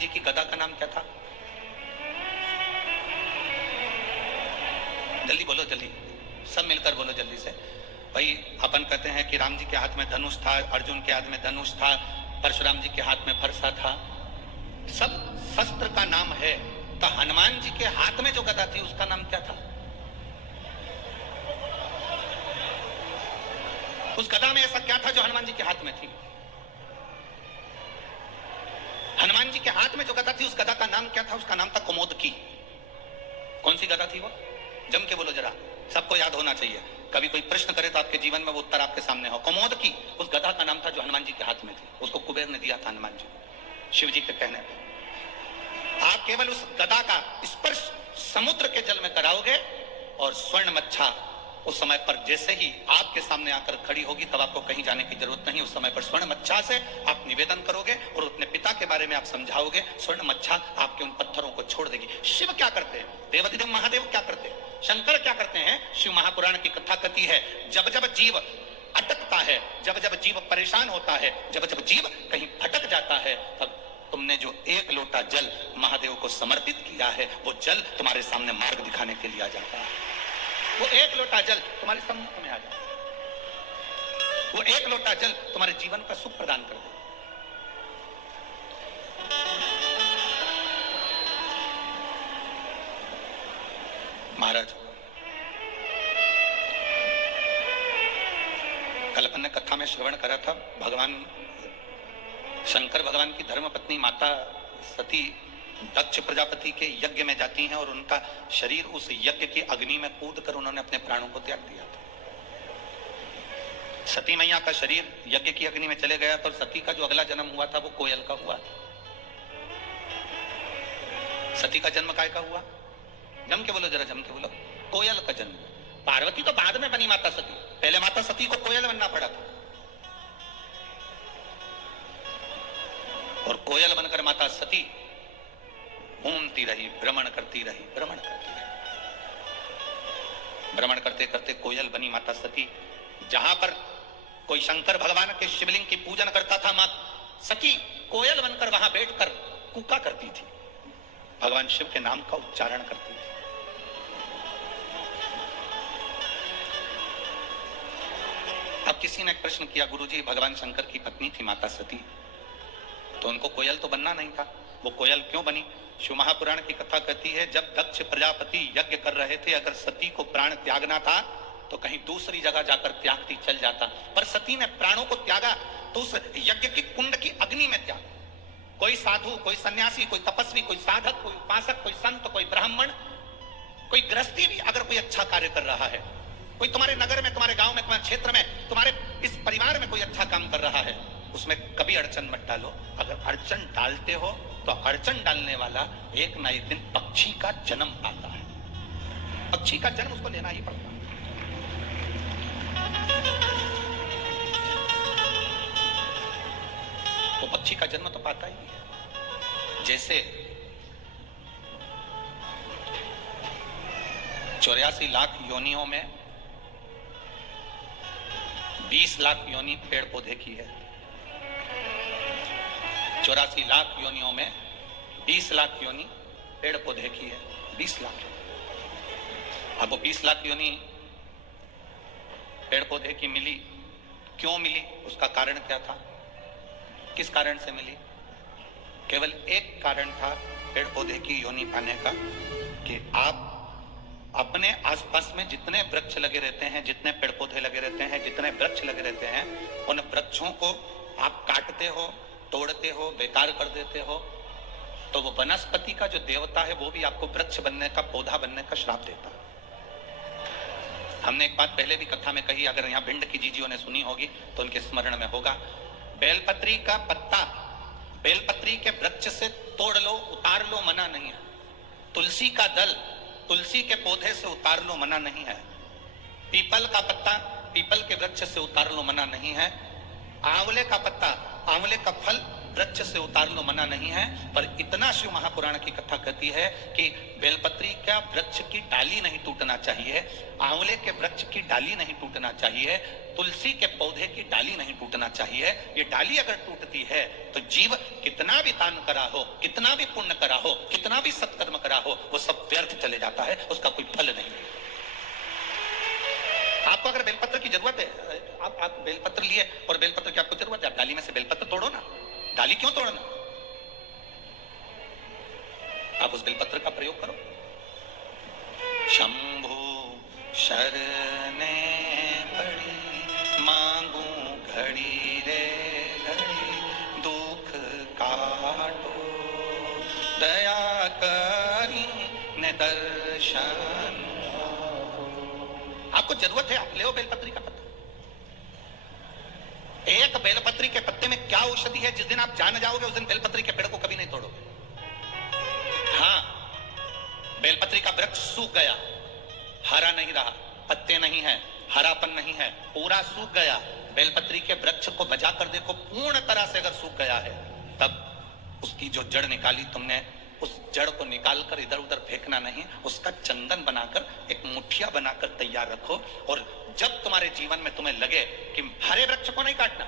जी की गदा का नाम क्या था? जल्दी बोलो, जल्दी, सब मिलकर बोलो जल्दी से। भाई अपन कहते हैं कि राम जी के हाथ में धनुष था, अर्जुन के हाथ में धनुष था, परशुराम जी के हाथ में फरसा था, सब शस्त्र का नाम है। तो हनुमान जी के हाथ में जो गदा थी उसका नाम क्या था? उस गदा में ऐसा क्या था जो हनुमान जी के हाथ में थी? हनुमान जी के हाथ में जो गदा थी उस गदा का नाम क्या था? उसका नाम था कुमोदकी। कौन सी गदा थी वो? जम के बोलो जरा, सबको याद होना चाहिए। कभी कोई प्रश्न करे तो आपके जीवन में वो उत्तर आपके सामने हो। कुमोदकी उस गदा का नाम था जो हनुमान जी के हाथ में थी। उसको कुबेर ने दिया था हनुमान जी, शिव जी के कहने पर। आप केवल उस गदा का स्पर्श समुद्र के जल में कराओगे और स्वर्ण मच्छा उस समय पर जैसे ही आपके सामने आकर खड़ी होगी तब आपको कहीं जाने की जरूरत नहीं। उस समय पर स्वर्ण मच्छा से आप निवेदन करोगे और अपने पिता के बारे में आप समझाओगे। स्वर्ण मच्छा आपके उन पत्थरों को छोड़ देगी। शिव क्या करते हैं? देवाधिदेव महादेव क्या करते हैं? शंकर क्या करते हैं? शिव महापुराण की कथा कथी है, जब जब जीव अटकता है, जब जब जीव परेशान होता है, जब जब जीव कहीं भटक जाता है, तब तुमने जो एक लोटा जल महादेव को समर्पित किया है वो जल तुम्हारे सामने मार्ग दिखाने के लिए आ जाता है। वो एक लोटा जल तुम्हारे सम्मुख में आ जाता है। वो एक लोटा जल तुम्हारे जीवन का सुख प्रदान कर दे। महाराज, कल अपन ने कथा में श्रवण करा था, भगवान शंकर भगवान की धर्मपत्नी माता सती दक्ष प्रजापति के यज्ञ में जाती हैं और उनका शरीर उस यज्ञ की अग्नि में कूद कर उन्होंने अपने प्राणों को त्याग दिया था। सती मैया का शरीर यज्ञ की अग्नि में चले गया तो सती का जो अगला जन्म हुआ था वो कोयल का हुआ था। सती का जन्म काय का हुआ? जम के बोलो जरा, जम के बोलो। कोयल का जन्म। पार्वती तो बाद में बनी माता सती, पहले माता सती को कोयल बनना पड़ा था। और कोयल बनकर माता सती घूमती रही, भ्रमण करती रही, भ्रमण करती रही। भ्रमण करते करते कोयल बनी माता सती। जहां पर कोई शंकर भगवान के शिवलिंग की पूजन करता था, मां सती कोयल बनकर वहां बैठकर कूका करती थी, भगवान शिव के नाम का उच्चारण करती थी। अब किसी ने प्रश्न किया, गुरुजी भगवान शंकर की पत्नी थी माता सती, तो उनको कोयल तो बनना नहीं था, वो कोयल क्यों बनी? शिव महापुराण की कथा कहती है जब दक्ष प्रजापति यज्ञ कर रहे थे, अगर सती को प्राण त्यागना था तो कहीं दूसरी जगह जाकर त्यागती चल जाता, पर सती ने प्राणों को त्यागा तो उस यज्ञ की कुंड की अग्नि में त्याग। कोई साधु, कोई सन्यासी, कोई तपस्वी, कोई साधक, कोई उपासक, कोई संत, कोई ब्राह्मण, कोई गृहस्थी भी अगर कोई अच्छा कार्य कर रहा है, कोई तुम्हारे नगर में, तुम्हारे गांव में, तुम्हारे क्षेत्र में, तुम्हारे इस परिवार में कोई अच्छा काम कर रहा है, उसमें कभी अड़चन मत डालो। अगर अड़चन डालते हो तो अड़चन डालने वाला एक ना एक दिन पक्षी का जन्म पाता है। पक्षी का जन्म उसको लेना ही पड़ता है। वो पक्षी का जन्म तो पाता ही है। जैसे 84 लाख योनियों में 20 लाख योनि पेड़ पौधे की है। 84 लाख योनियों में 20 लाख योनि पेड़ पौधे की है। 20 लाख। अब वो 20 लाख योनि पेड़ पौधे की मिली, क्यों मिली? उसका कारण क्या था? किस कारण से मिली? केवल एक कारण था पेड़ पौधे की योनि पाने का, कि आप अपने आसपास में जितने वृक्ष लगे रहते हैं, जितने पेड़ पौधे लगे रहते हैं, जितने वृक्ष लगे रहते हैं, उन वृक्षों को आप काटते हो, तोड़ते हो, बेकार कर देते हो, तो वो वनस्पति का जो देवता है वो भी आपको वृक्ष बनने का, पौधा बनने का श्राप देता है। हमने एक बात पहले भी कथा में कही, अगर यहाँ भिंड की जीजियों ने सुनी होगी तो उनके स्मरण में होगा। बेलपत्री का पत्ता बेलपत्री के वृक्ष से तोड़ लो, उतार लो, मना नहीं है। तुलसी का दल तुलसी के पौधे से उतार लो, मना नहीं है। पीपल का पत्ता पीपल के वृक्ष से उतार लो, मना नहीं है। आंवले का पत्ता, आंवले का फल वृक्ष से उतार लो, मना नहीं है, पर इतना शिव महापुराण की कथा कहती है कि बेलपत्री का वृक्ष की डाली नहीं टूटना चाहिए, आंवले के वृक्ष की डाली नहीं टूटना चाहिए, तुलसी के पौधे की डाली नहीं टूटना चाहिए। ये डाली अगर टूटती है तो जीव कितना भी दान करा हो, कितना भी पुण्य करा हो, कितना भी सत्कर्म करा हो, वो सब व्यर्थ चले जाता है, उसका कोई फल नहीं। आपको अगर बेलपत्र की जरूरत है, आप बेलपत्र लिए और बेलपत्र की आपको जरूरत है, आप डाली में से बेलपत्र तोड़ो ना। डाली क्यों तोड़ना, आप उस बेलपत्र का प्रयोग करो। शंभु शरणे पड़ी मांगू घड़ी रे घड़ी, दुख काटो दया करी ने दर्शन। आपको जरूरत है, आप ले बेलपत्री का पत्ता। एक बेलपत्री के पत्ते में क्या औषधि है, जिस दिन आप जान जाओगे उस दिन बेलपत्री के पेड़ को कभी नहीं तोड़ोगे। हाँ, बेलपत्री का वृक्ष सूख गया, हरा नहीं रहा, पत्ते नहीं है, हरापन नहीं है, पूरा सूख गया। बेलपत्री के वृक्ष को बजा कर देखो, पूर्ण तरह से अगर सूख गया है, तब उसकी जो जड़ निकाली तुमने, उस जड़ को निकालकर इधर उधर फेंकना नहीं, उसका चंदन बनाकर एक मुठिया बनाकर तैयार रखो। और जब तुम्हारे जीवन में तुम्हें लगे कि हरे वृक्ष को नहीं काटना,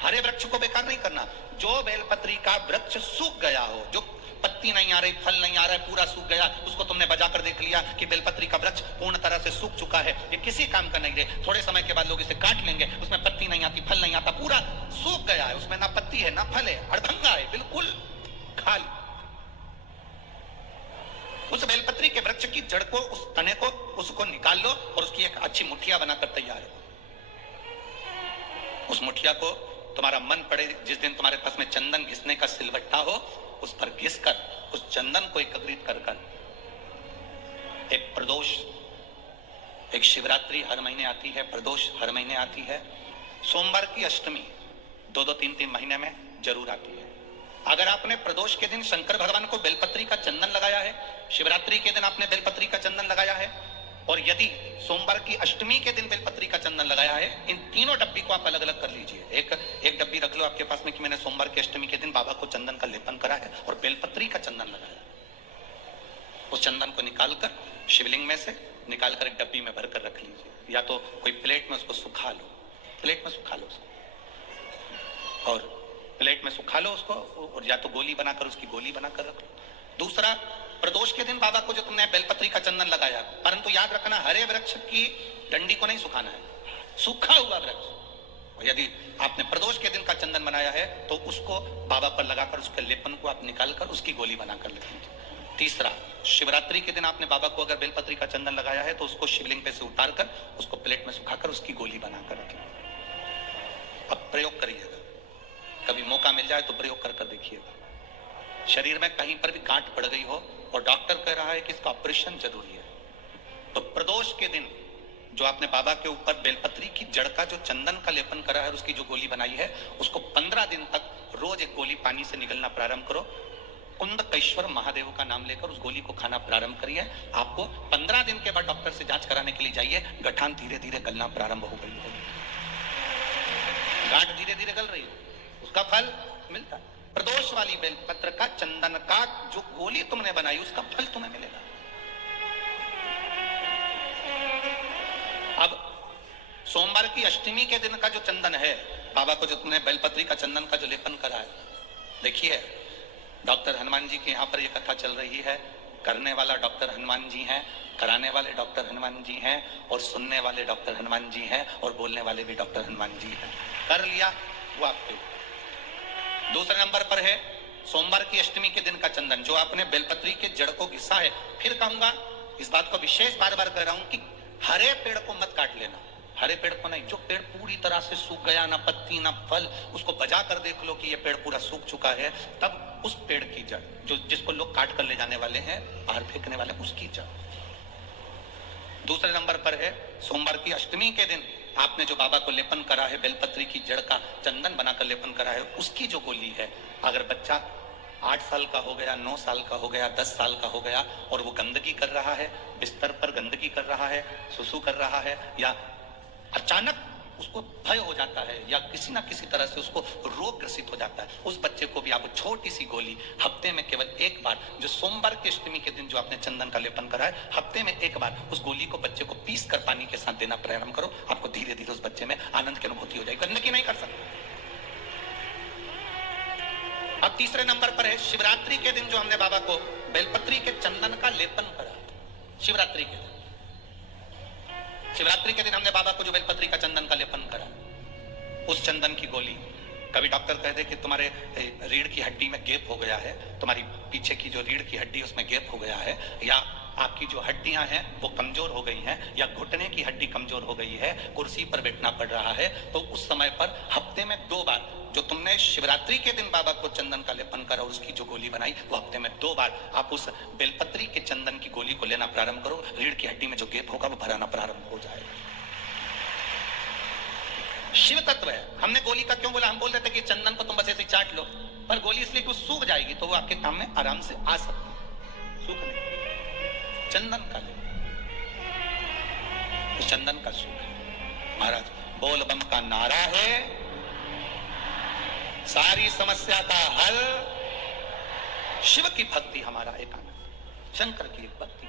हरे वृक्ष को बेकार नहीं करना, जो बेलपत्री का वृक्ष सूख गया हो, जो पत्ती नहीं आ रही, फल नहीं आ रहा है, पूरा सूख गया, उसको तुमने बजाकर देख लिया कि बेलपत्री का वृक्ष पूर्ण तरह से सूख चुका है, ये किसी काम का नहीं रहे, थोड़े समय के बाद लोग इसे काट लेंगे, उसमें पत्ती नहीं आती, फल नहीं आता, पूरा सूख गया है, उसमें ना पत्ती है ना फल है, अड़भंगा है, बिल्कुल खाली। उस बेलपत्री के वृक्ष की जड़ को, उस तने को, उसको निकाल लो और उसकी एक अच्छी मुठिया बनाकर तैयार है। उस मुठिया को तुम्हारा मन पड़े, जिस दिन तुम्हारे पास में चंदन घिसने का सिलवट्टा हो, उस पर घिसकर उस चंदन को एकत्रित कर एक प्रदोष, एक शिवरात्रि हर महीने आती है, प्रदोष हर महीने आती है, सोमवार की अष्टमी 2-2, 3-3 महीने में जरूर आती है। अगर आपने प्रदोष के दिन शंकर भगवान को बेलपत्री का चंदन लगाया है, शिवरात्रि के दिन आपने बेलपत्री का चंदन लगाया है, और यदि सोमवार की अष्टमी के दिन बेलपत्री का चंदन लगाया है, इन तीनों डब्बी को आप अलग अलग कर लीजिए। एक डब्बी रख लो आपके पास में कि मैंने सोमवार की अष्टमी के दिन बाबा को चंदन का लेपन करा है और बेलपत्री का चंदन लगाया। उस चंदन को निकालकर शिवलिंग में से निकालकर एक डब्बी में भरकर रख लीजिए, या तो कोई प्लेट में उसको सुखा लो, प्लेट में सुखा लो उसको, और प्लेट में सुखा लो उसको, और या तो गोली बनाकर उसकी गोली बनाकर रख लो। दूसरा, प्रदोष के दिन बाबा को जो तुमने बेलपत्री का चंदन लगाया, परंतु याद रखना हरे वृक्ष की डंडी को नहीं सुखाना है, सूखा हुआ वृक्ष। और यदि आपने प्रदोष के दिन का चंदन बनाया है तो उसको बाबा पर लगाकर उसके लेपन को आप निकालकर उसकी गोली बनाकर रख लीजिए। तीसरा, शिवरात्रि के दिन आपने बाबा को अगर बेलपत्री का चंदन लगाया है तो उसको शिवलिंग पे से उतारकर उसको प्लेट में सुखाकर उसकी गोली बनाकर रख लीजिए। अब प्रयोग करिएगा, कभी मौका मिल जाए तो प्रयोग कर देखिएगा। शरीर में कहीं पर भी गांठ पड़ गई हो और डॉक्टर कह रहा है कि इसका ऑपरेशन जरूरी है, तो प्रदोष के दिन जो आपने बाबा के ऊपर बेलपत्री की जड़ का जो चंदन का लेपन करा है, उसकी जो गोली बनाई है, उसको 15 दिन तक रोज एक गोली पानी से निकलना प्रारंभ करो। कुंदकेश्वर महादेव का नाम लेकर उस गोली को खाना प्रारंभ करिए। आपको 15 दिन के बाद डॉक्टर से जांच कराने के लिए जाइए, गठान धीरे धीरे गलना प्रारंभ हो गई है, गांठ धीरे धीरे गल रही है, उसका फल मिलता है। प्रदोष वाली बेलपत्र का, चंदन का जो गोली तुमने बनाई, उसका फल तुम्हें मिलेगा। अब सोमवार की अष्टमी के दिन का जो चंदन है, बाबा को जो तुमने बेलपत्री का चंदन का जो लेपन करा है, देखिए डॉक्टर हनुमान जी के यहाँ पर यह कथा चल रही है। करने वाला डॉक्टर हनुमान जी हैं, कराने वाले डॉक्टर हनुमान जी हैं, और सुनने वाले डॉक्टर हनुमान जी हैं, और बोलने वाले भी डॉक्टर हनुमान जी हैं। कर लिया वो आपके। दूसरे नंबर पर है सोमवार की अष्टमी के दिन का चंदन, जो आपने बेलपत्री के जड़ को घिसा है। फिर कहूंगा, इस बात को विशेष बार बार कह रहा हूं कि हरे पेड़ को मत काट लेना, हरे पेड़ को नहीं, जो पेड़ पूरी तरह से सूख गया, ना पत्ती ना फल, उसको बजा कर देख लो कि ये पेड़ पूरा सूख चुका है, तब उस पेड़ की जड़, जो जिसको लोग काट कर ले जाने वाले हैं, बाहर फेंकने वाले, उसकी जड़। दूसरे नंबर पर है सोमवार की अष्टमी के दिन आपने जो बाबा को लेपन करा है, बेलपत्री की जड़ का चंदन बनाकर लेपन करा है, उसकी जो गोली है। अगर बच्चा 8 साल का हो गया, 9 साल का हो गया, 10 साल का हो गया, और वो गंदगी कर रहा है, बिस्तर पर गंदगी कर रहा है, सुसु कर रहा है, या अचानक उसको भय हो जाता है या किसी ना किसी तरह से उसको रोग ग्रसित हो जाता है, उस बच्चे को भी आप छोटी सी गोली हफ्ते में केवल एक बार, जो सोमवार की अष्टमी के दिन जो आपने चंदन का लेपन करा है, हफ्ते में एक बार उस गोली को बच्चे को पीस कर पानी के साथ देना प्रारंभ करो। आपको धीरे धीरे उस बच्चे में आनंद की अनुभूति हो जाएगी, गंदगी नहीं कर सकता। अब तीसरे नंबर पर है शिवरात्रि के दिन जो हमने बाबा को बेलपत्री के चंदन का लेपन करा। शिवरात्रि के दिन, शिवरात्रि के दिन हमने बाबा को जो बेलपत्री का चंदन का लेपन करा, उस चंदन की गोली, कभी डॉक्टर कह दे कि तुम्हारे रीढ़ की हड्डी में गैप हो गया है, तुम्हारी पीछे की जो रीढ़ की हड्डी उसमें गैप हो गया है, या आपकी जो हड्डियां हैं वो कमजोर हो गई हैं, या घुटने की हड्डी कमजोर हो गई है, कुर्सी पर बैठना पड़ रहा है, तो उस समय पर हफ्ते में 2 बार जो तुमने शिवरात्रि के दिन बाबा को चंदन का लेपन करा, उसकी जो गोली बनाई, वो हफ्ते में 2 बार आप उस बेलपत्री के चंदन की गोली को लेना प्रारंभ करो। रीढ़ की हड्डी में जो गैप होगा वो भराना प्रारंभ हो जाएगा। शिव तत्व है। हमने गोली का क्यों बोला? हम बोल रहे थे कि चंदन को तुम बस ऐसे चाट लो, पर गोली इसलिए कि सूख जाएगी तो वो आपके काम में आराम से आ सकती है, सूख नहीं। चंदन का ले, चंदन का सूख है। महाराज बोल बम का नारा है, सारी समस्या का हल, शिव की भक्ति हमारा एक आनंद, शंकर की एक भक्ति